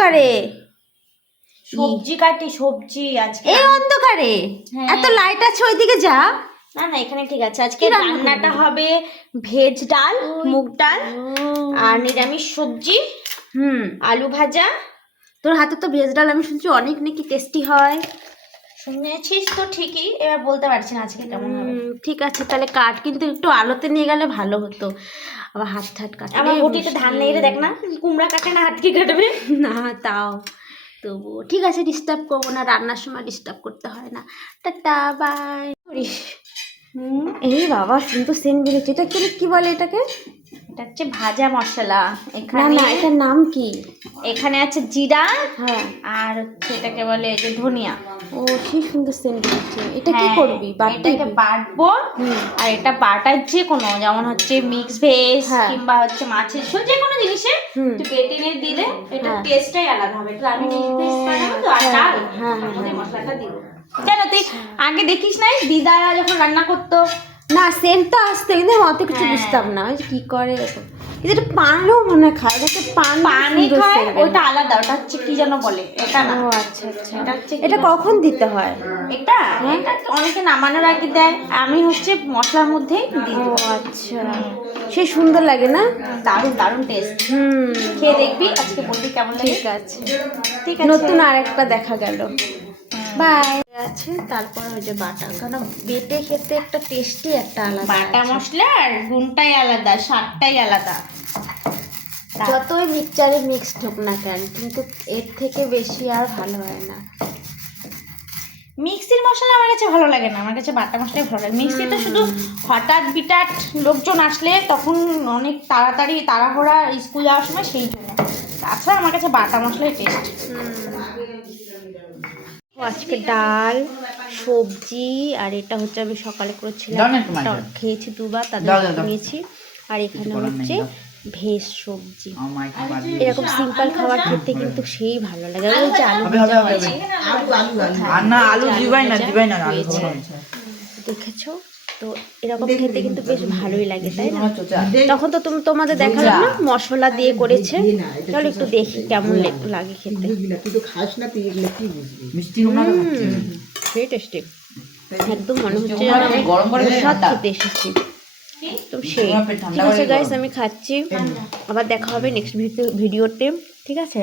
অন্ধকারে সবজি কাটি, সবজি আজকে এই অন্ধকারে এত লাইট আছে ওইদিকে যা। না না এখানে ঠিক আছে। আজকে রান্নাটা হবে ভেজ ডাল, মুগ ডাল আর নিরামিষ সবজি, আলু ভাজা। তোর হাতে তো ভেজ ডাল আমি শুনছি অনেক নাকি টেস্টি হয়। শুনেছিস তো ঠিকই, এবার বলতে পারছি না আজকে কেমন হবে। ঠিক আছে তাহলে কাট, কিন্তু একটু আলোতে নিয়ে গেলে ভালো হতো, আবার হাত কাটে। আমার বটিতে ধান নেই রে, দেখ না কুমড়া কাটে না, হাত কি কাটবে? না তাও তবুও ঠিক আছে, ডিস্টার্ব করবো না, রান্নার সময় ডিস্টার্ব করতে হয় না। Tata bye. এই বাবা সুন্দর সেন্ট বেরোচ্ছে, এটা কি বলে এটাকে? এটা হচ্ছে ভাজা মশলা। না এখানে না এটার নাম কি? এখানে আছে জিরা, হ্যাঁ, আর হচ্ছে এটাকে বলে যে ধনিয়া। ও কি সুন্দর সেন্ট বেরোচ্ছে। এটা কি করবি? এটাকে বাটবো। আর এটা বাটার যে কোনো, যেমন হচ্ছে মিক্স ভেজ কিংবা হচ্ছে মাছের ঝোল, যে কোনো জিনিসে একটু বেটে নিয়ে দিলে এটা টেস্টটাই আলাদা হবে। তো আমি মিক্স ভেজ বানাবো তো, আর ডাল মশলাটা দিব। কেন তুই আগে দেখিস নাই দিদারা যখন রান্না করতো? না সেন্ট তো আসতে, কিন্তু আমি অত কিছু বুঝতাম না ওই যে কি করে। এটা পানও মনে হয় খায়, এটা পানি খায়, ওইটা আলাদা, ওটা হচ্ছে কি যেন বলে, এটা না। ও আচ্ছা আচ্ছা, এটা হচ্ছে এটা কখন দিতে হয়? এটা অনেকে নামানোর আগে দেয়, আমি হচ্ছে মশলার মধ্যেই দিই। ও আচ্ছা, সে সুন্দর লাগে না? দারুণ দারুণ টেস্ট। খেয়ে দেখবি, আজকে বলবি কেমন লাগে। ঠিক আছে ঠিক আছে, নতুন আরেকটা দেখা গেল। বাই আছে। তারপর ওই যে বাটা, কারণ বেটে খেতে একটা টেস্টি একটা আলাদা, বাটা মশলার গুণটাই আলাদা, স্বাদটাই আলাদা। যতই মিক্সচারে মিক্সড হোক না কেন, কিন্তু এর থেকে বেশি আর ভালো হয় না। মিক্সির মশলা আমার কাছে ভালো লাগে না, আমার কাছে বাটা মশলাই ভালো লাগে। মিক্সিতে শুধু হঠাৎ বিটাট লোকজন আসলে তখন অনেক তাড়াতাড়ি তাড়াহুড়া স্কুল যাওয়ার সময়, সেই জন্য। তাছাড়া আমার কাছে বাটা মশলাই টেস্ট। আজকে ডাল, সবজি, আর এটা হচ্ছে আমি সকালে করেছিলাম, খেয়েছি দুবার, তাদের নিয়েছি। আর এখানে হচ্ছে ভেজ সবজি। এরকম সিম্পল খাবার খেতে কিন্তু সেই ভালো লাগে। ওই যে আলু দেখেছো তো, এরকম খেতে কিন্তু বেশ ভালোই লাগে, তাই না? তখন তো তোমাদের দেখালাম না মশলা দিয়ে করেছে, চলো একটু দেখি কেমন লাগে খেতে। সেই টেস্টি, একদম মনে হচ্ছে প্রসাদ খেতে এসেছি। তো সেই ঠিক আছে গাইস, আমি খাচ্ছি, আবার দেখা হবে নেক্সট ভিডিওতে, ঠিক আছে?